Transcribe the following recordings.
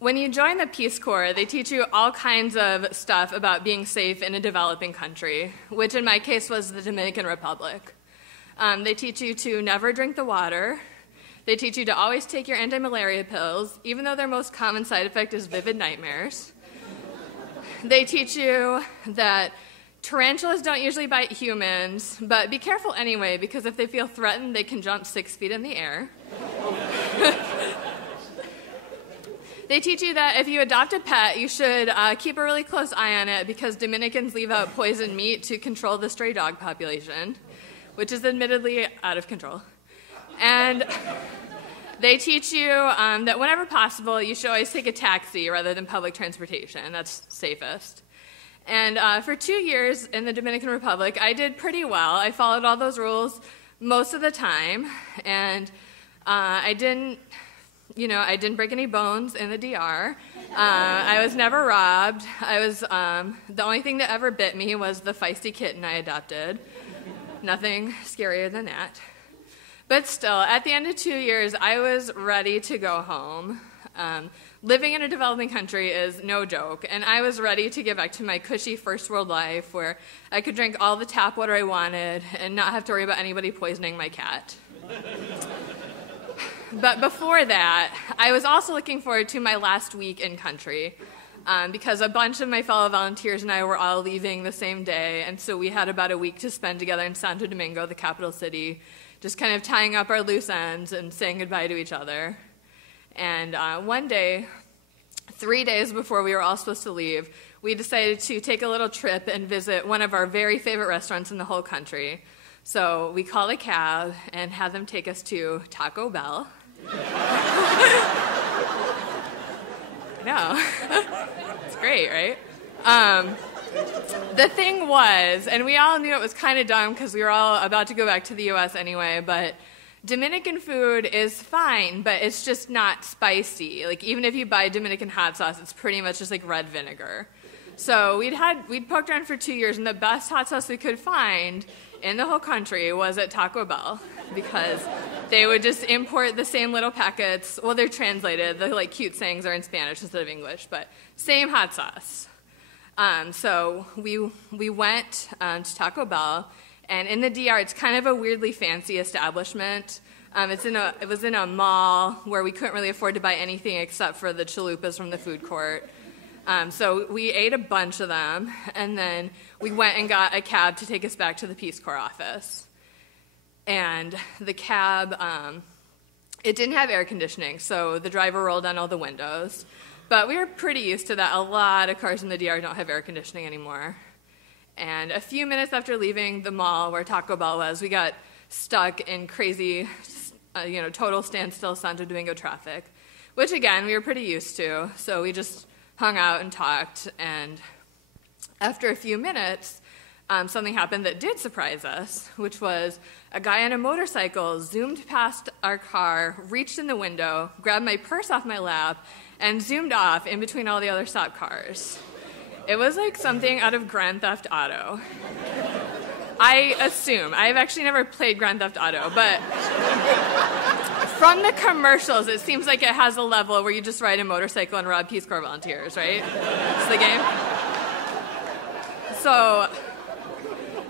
When you join the Peace Corps, they teach you all kinds of stuff about being safe in a developing country, which in my case was the Dominican Republic. They teach you to never drink the water. They teach you to always take your anti-malaria pills, even though their most common side effect is vivid nightmares. They teach you that tarantulas don't usually bite humans, but be careful anyway, because if they feel threatened, they can jump 6 feet in the air. They teach you that if you adopt a pet, you should keep a really close eye on it because Dominicans leave out poisoned meat to control the stray dog population, which is admittedly out of control. And they teach you that whenever possible, you should always take a taxi rather than public transportation. That's safest. And for 2 years in the Dominican Republic, I did pretty well. I followed all those rules most of the time, and I didn't break any bones in the DR. I was never robbed. The only thing that ever bit me was the feisty kitten I adopted. Nothing scarier than that. But still, at the end of 2 years, I was ready to go home. Living in a developing country is no joke, and I was ready to get back to my cushy first world life where I could drink all the tap water I wanted and not have to worry about anybody poisoning my cat. But before that, I was also looking forward to my last week in country because a bunch of my fellow volunteers and I were all leaving the same day, and so we had about a week to spend together in Santo Domingo, the capital city, just kind of tying up our loose ends and saying goodbye to each other. And one day, 3 days before we were all supposed to leave, we decided to take a little trip and visit one of our very favorite restaurants in the whole country. So we called a cab and had them take us to Taco Bell. No, it's great, right? The thing was, and we all knew it was kind of dumb because we were all about to go back to the U.S. anyway, but Dominican food is fine, but it's just not spicy. Like, even if you buy Dominican hot sauce, it's pretty much just like red vinegar. So we'd poked around for 2 years, and the best hot sauce we could find in the whole country was at Taco Bell because they would just import the same little packets. Well, they're translated. The like cute sayings are in Spanish instead of English, but same hot sauce. So we went to Taco Bell, and in the DR, it's kind of a weirdly fancy establishment. It was in a mall where we couldn't really afford to buy anything except for the chalupas from the food court. So we ate a bunch of them, and then we went and got a cab to take us back to the Peace Corps office. And the cab, it didn't have air conditioning, so the driver rolled down all the windows. But we were pretty used to that. A lot of cars in the DR don't have air conditioning anymore. And a few minutes after leaving the mall where Taco Bell was, we got stuck in crazy, total standstill Santo Domingo traffic, which, again, we were pretty used to. So we just hung out and talked, and after a few minutes, something happened that did surprise us, which was a guy on a motorcycle zoomed past our car, reached in the window, grabbed my purse off my lap, and zoomed off in between all the other stopped cars. It was like something out of Grand Theft Auto. I assume. I've actually never played Grand Theft Auto, but from the commercials, it seems like it has a level where you just ride a motorcycle and rob Peace Corps volunteers, right? It's the game. So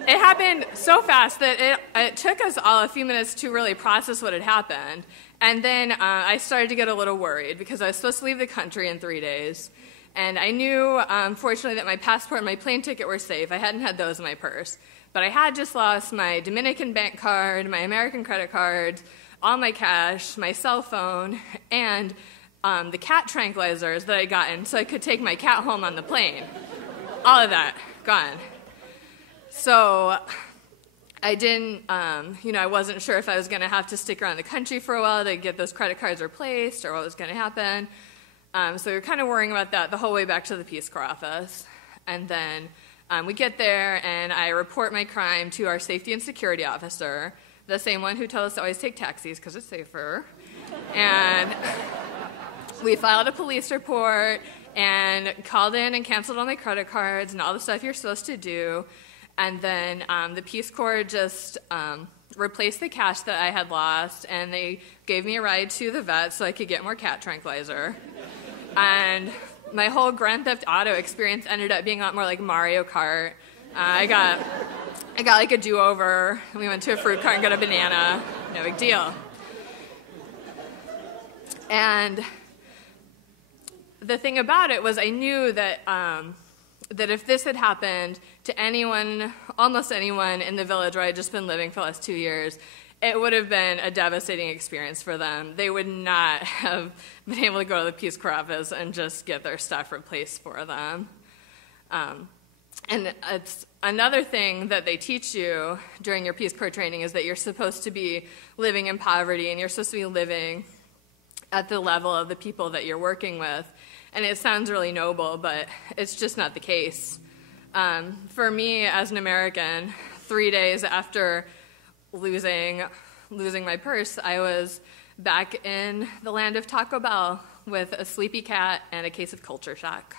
it happened so fast that it took us all a few minutes to really process what had happened. And then I started to get a little worried because I was supposed to leave the country in 3 days. And I knew, fortunately, that my passport and my plane ticket were safe. I hadn't had those in my purse. But I had just lost my Dominican bank card, my American credit cards, all my cash, my cell phone, and the cat tranquilizers that I'd gotten so I could take my cat home on the plane. All of that, gone. So I didn't, I wasn't sure if I was going to have to stick around the country for a while to get those credit cards replaced or what was going to happen. So we were kind of worrying about that the whole way back to the Peace Corps office. And then we get there, and I report my crime to our safety and security officer, the same one who told us to always take taxis because it's safer. And we filed a police report and called in and canceled all my credit cards and all the stuff you're supposed to do. And then the Peace Corps just replaced the cash that I had lost, and they gave me a ride to the vet so I could get more cat tranquilizer. And my whole Grand Theft Auto experience ended up being a lot more like Mario Kart. I got like a do-over. We went to a fruit cart and got a banana. No big deal. And the thing about it was I knew that that if this had happened to anyone, almost anyone in the village where I'd just been living for the last 2 years, it would have been a devastating experience for them. They would not have been able to go to the Peace Corps office and just get their stuff replaced for them. And it's another thing that they teach you during your Peace Corps training is that you're supposed to be living in poverty and you're supposed to be living at the level of the people that you're working with. And it sounds really noble, but it's just not the case. For me, as an American, 3 days after losing my purse, I was back in the land of Taco Bell with a sleepy cat and a case of culture shock.